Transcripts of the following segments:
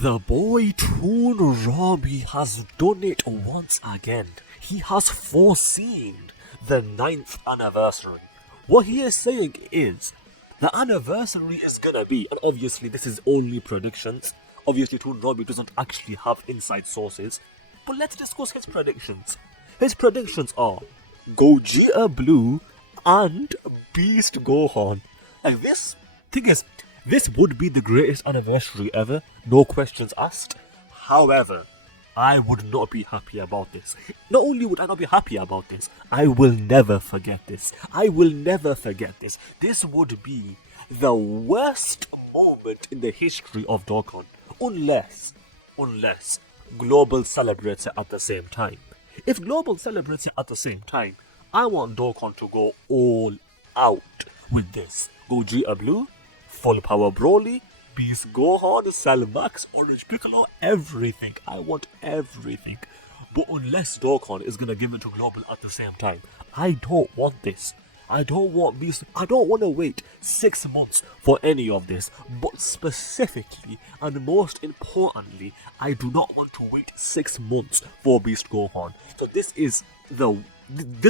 The boy Toonami has done it once again. He has foreseen the 9th anniversary. What he is saying is, the anniversary is gonna be, and obviously this is only predictions. Obviously Toonami doesn't actually have inside sources. But let's discuss his predictions. His predictions are Gogeta Blue and Beast Gohan. And this thing is, this would be the greatest anniversary ever, no questions asked. However, I would not be happy about this. Not only would I not be happy about this, I will never forget this. I will never forget this. This would be the worst moment in the history of Dokkan. Unless Global celebrates it at the same time. If Global celebrates it at the same time, I want Dokkan to go all out with this. Gogeta Blue, Full Power Broly, Beast Gohan, Cell Max, Orange Piccolo, everything. I want everything. But unless Dokkan is gonna give it to Global at the same time, I don't want this. I don't want to wait 6 months for any of this. But specifically, and most importantly, I do not want to wait 6 months for Beast Gohan. So this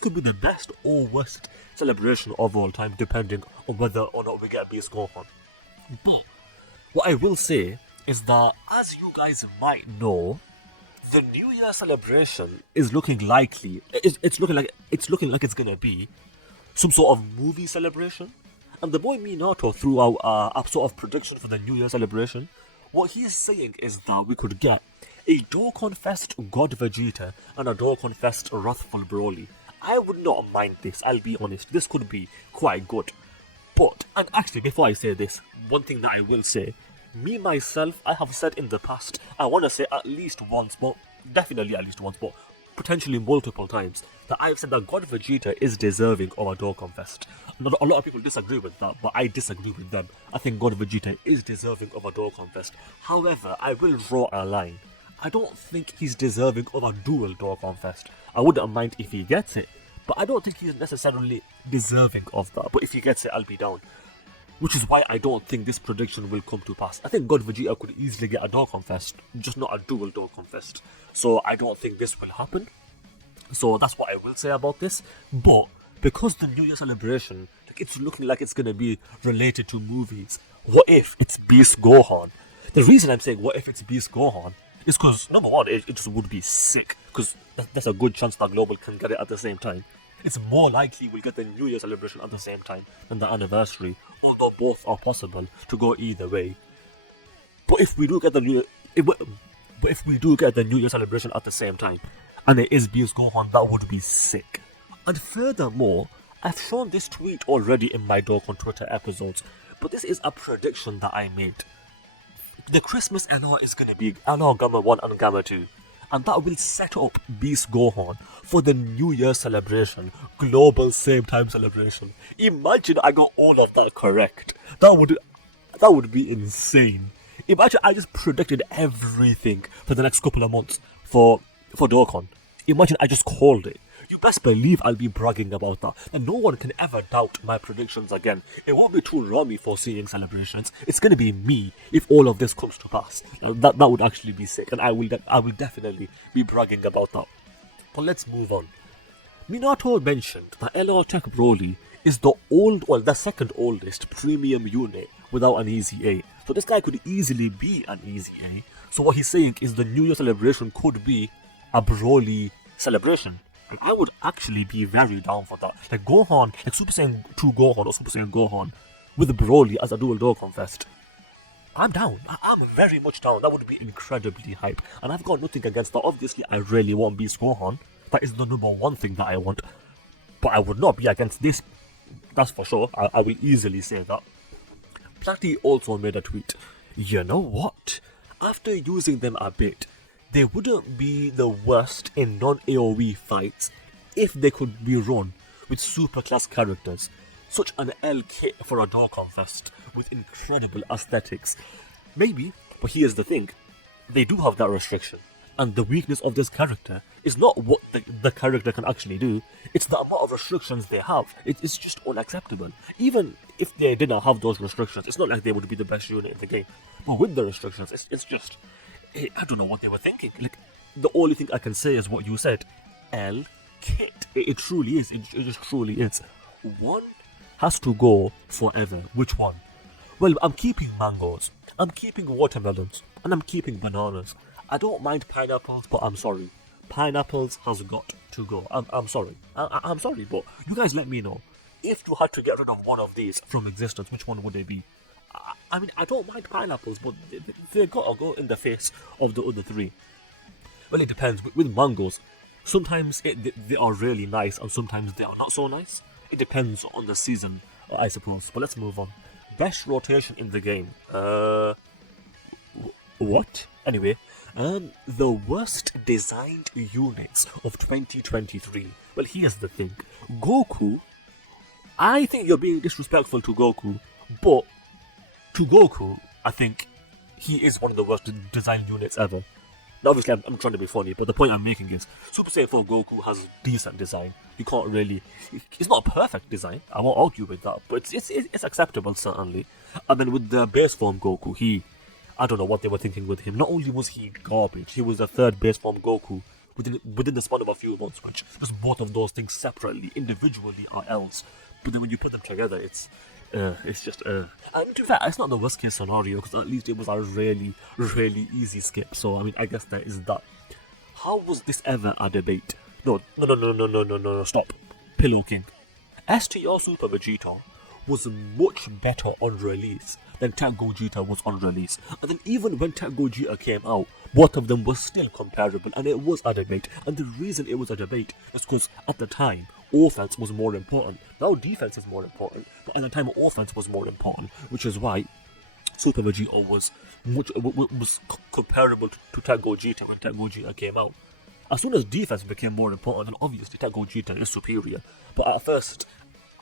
could be the best or worst celebration of all time, depending on whether or not we get Beast Gohan. But what I will say is that, as you guys might know, the New Year celebration is looking likely. It's looking like it's gonna be some sort of movie celebration. And the boy Minato threw out a sort of prediction for the New Year celebration. What he is saying is that we could get a Dokkan Fest God Vegeta and a Dokkan Fest Wrathful Broly. I would not mind this, I'll be honest. This could be quite good. But, and actually before I say this, one thing that I will say, me myself, I have said in the past, I want to say at least once, but definitely at least once, but potentially multiple times, that I've said that God Vegeta is deserving of a Dokkan Fest. A lot of people disagree with that, but I disagree with them. I think God Vegeta is deserving of a Dokkan Fest. However, I will draw a line. I don't think he's deserving of a dual Dokkan Fest. I wouldn't mind if he gets it, but I don't think he's necessarily deserving of that. But if he gets it, I'll be down. Which is why I don't think this prediction will come to pass. I think God Vegeta could easily get a Dokkan Fest, just not a dual Dokkan Fest. So I don't think this will happen. So that's what I will say about this. But because the New Year celebration, it's looking like it's going to be related to movies, what if it's Beast Gohan? The reason I'm saying what if it's Beast Gohan is because, number one, it just would be sick. Because there's a good chance that Global can get it at the same time. It's more likely we'll get the New Year celebration at the same time than the anniversary. Although both are possible to go either way. But if we do get the New Year celebration at the same time, and it is Beast Gohan, that would be sick. And furthermore, I've shown this tweet already in my Dokkan Twitter episodes, but this is a prediction that I made. The Christmas NR is going to be NR Gamma 1 and Gamma 2, and that will set up Beast Gohan for the New Year celebration, global same time celebration. Imagine I got all of that correct. That would be insane. Imagine I just predicted everything for the next couple of months for Dokkan. Imagine I just called it. You best believe I'll be bragging about that. And no one can ever doubt my predictions again. It won't be Toonami foreseeing celebrations. It's going to be me if all of this comes to pass. That would actually be sick. And I will definitely be bragging about that. But let's move on. Minato mentioned that LR Tech Broly is the second oldest premium unit without an easy A. So this guy could easily be an easy A. So what he's saying is the New Year celebration could be a Broly celebration. And I would actually be very down for that. Like Gohan, like Super Saiyan 2 Gohan or Super Saiyan Gohan with Broly as a dual Dokkan Fest. I'm down. I'm very much down. That would be incredibly hype. And I've got nothing against that. Obviously, I really want Beast Gohan. That is the number one thing that I want. But I would not be against this. That's for sure. I will easily say that. Platy also made a tweet. You know what? After using them a bit, they wouldn't be the worst in non-AoE fights if they could be run with superclass characters. Such an L kit for a Dokkan Fest with incredible aesthetics. Maybe, but here's the thing. They do have that restriction. And the weakness of this character is not what the character can actually do, it's the amount of restrictions they have. It's just unacceptable. Even if they did not have those restrictions, it's not like they would be the best unit in the game. But with the restrictions, it's just, I don't know what they were thinking. Like, the only thing I can say is what you said. L kit. It truly is. It just truly is. One has to go forever. Which one? Well, I'm keeping mangoes, I'm keeping watermelons, and I'm keeping bananas. I don't mind pineapples, but I'm sorry. Pineapples has got to go. I'm sorry. I'm sorry, but you guys let me know. If you had to get rid of one of these from existence, which one would they be? I mean, I don't mind pineapples, but they gotta go in the face of the other three. Well, it depends. With mangoes, sometimes they are really nice, and sometimes they are not so nice. It depends on the season, I suppose. But let's move on. Best rotation in the game. What? Anyway, the worst designed units of 2023. Well, here's the thing. Goku, I think you're being disrespectful to Goku, but to Goku, I think he is one of the worst designed units ever. Now, obviously, I'm trying to be funny, but the point I'm making is Super Saiyan 4 Goku has decent design. You can't really... It's not a perfect design, I won't argue with that, but it's acceptable, certainly. And then with the base form Goku, I don't know what they were thinking with him. Not only was he garbage, he was the third base form Goku within the span of a few months, which just both of those things separately, individually, are L's. But then when you put them together, it's just and to be fair, it's not the worst case scenario, because at least it was a really, really easy skip. So I mean, I guess that is that. How was this ever a debate? No, stop. Pillow King. STR Super Vegeta was much better on release than Tech Gogeta was on release. And then even when Tech Gogeta came out, both of them were still comparable, and it was a debate. And the reason it was a debate is because at the time, offense was more important. Now defense is more important, but at the time offense was more important, which is why Super Vegeta was comparable to Tech Gogeta when Tech Gogeta came out. As soon as defense became more important, then obviously Tech Gogeta is superior. But at first,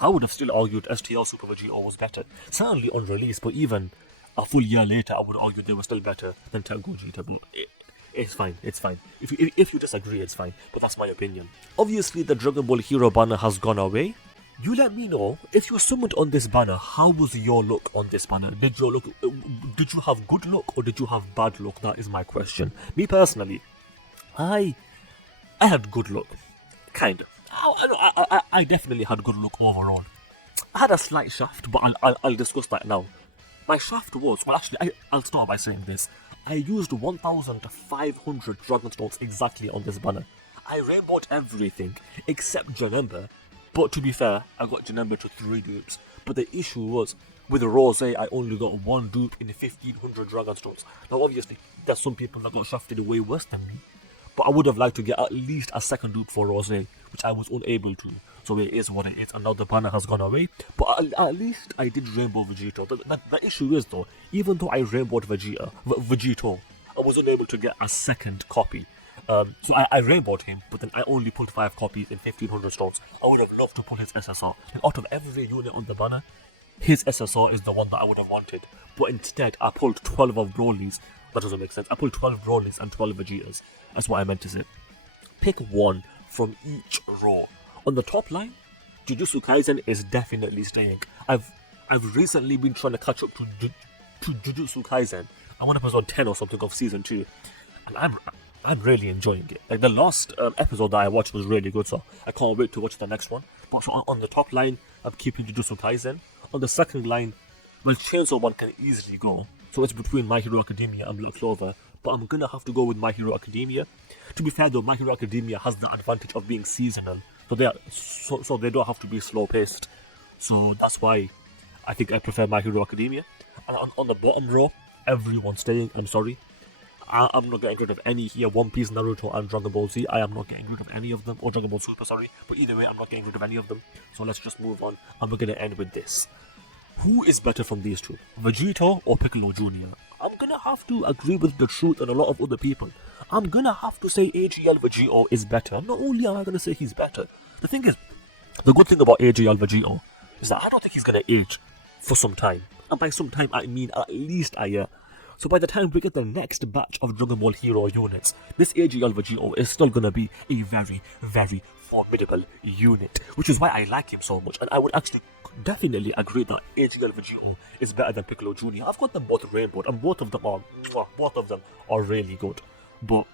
I would have still argued STL Super Vegeta was better. Certainly on release, but even a full year later, I would argue they were still better than Tech Gogeta. But it's fine. If you disagree, it's fine. But that's my opinion. Obviously, the Dragon Ball Hero banner has gone away. You let me know, if you were summoned on this banner, how was your luck on this banner? Did you have good luck or did you have bad luck? That is my question. Me personally, I had good luck. Kind of. I definitely had good luck overall. I had a slight shaft, but I'll discuss that now. My shaft was, well actually, I'll start by saying this. I used 1,500 Dragon Stones exactly on this banner. I rainbowed everything except Janemba, but to be fair, I got Janemba to 3 dupes. But the issue was, with Rose, I only got 1 dupe in 1,500 Dragon Stones. Now obviously, there's some people that got shafted way worse than me, but I would have liked to get at least a second dupe for Rose, which I was unable to. So it is what it is, and now the banner has gone away. But at least I did Rainbow Vegito. The issue is though, even though I Rainbowed Vegito, I was unable to get a second copy. So I Rainbowed him, but then I only pulled 5 copies in 1,500 stones. I would have loved to pull his SSR. And out of every unit on the banner, his SSR is the one that I would have wanted. But instead, I pulled 12 of Broly's. That doesn't make sense. I pulled 12 Broly's and 12 Vegetas. That's what I meant to say. Pick one from each row. On the top line, Jujutsu Kaisen is definitely staying. I've recently been trying to catch up to Jujutsu Kaisen. I'm on episode 10 or something of season 2, and I'm really enjoying it. Like the last episode that I watched was really good, so I can't wait to watch the next one. But so on the top line, I'm keeping Jujutsu Kaisen. On the second line, well, Chainsaw Man can easily go, so it's between My Hero Academia and Black Clover. But I'm gonna have to go with My Hero Academia. To be fair though, My Hero Academia has the advantage of being seasonal, so they don't have to be slow paced. So that's why I think I prefer My Hero Academia. And on the bottom row, everyone's staying. I'm sorry, I'm not getting rid of any here. One Piece, Naruto, and Dragon Ball Z. I am not getting rid of any of them, or Dragon Ball Super. Sorry, but either way, I'm not getting rid of any of them. So let's just move on, and we're gonna end with this. Who is better from these two, Vegito or Piccolo Jr.? I'm gonna have to agree with the truth and a lot of other people. I'm gonna have to say AGL Vegito is better. Not only am I gonna say he's better, the thing is, the good thing about AGL Vegito is that I don't think he's gonna age for some time. And by some time, I mean at least a year. So by the time we get the next batch of Dragon Ball Hero units, this AGL Vegito is still gonna be a very, very formidable unit, which is why I like him so much. And I would actually definitely agree that AGL Vegito is better than Piccolo Jr. I've got them both rainbowed, and both of them are really good. But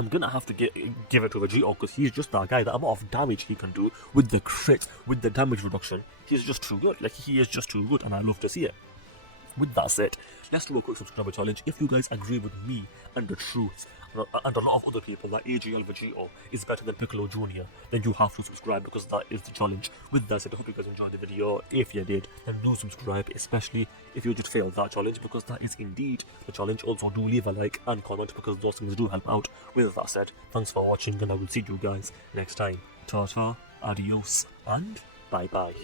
I'm gonna have to give it to Vegito because he's just that guy. The amount of damage he can do with the crit, with the damage reduction, he's just too good. Like, he is just too good, and I love to see it. With that said, let's do a quick subscriber challenge. If you guys agree with me and the truth, and a lot of other people, that AGL Vegito is better than Piccolo Jr., then you have to subscribe because that is the challenge. With that said, I hope you guys enjoyed the video. If you did, then do subscribe, especially if you just failed that challenge, because that is indeed the challenge. Also, do leave a like and comment because those things do help out. With that said, thanks for watching, and I will see you guys next time. Ta-ta, adios, and bye-bye.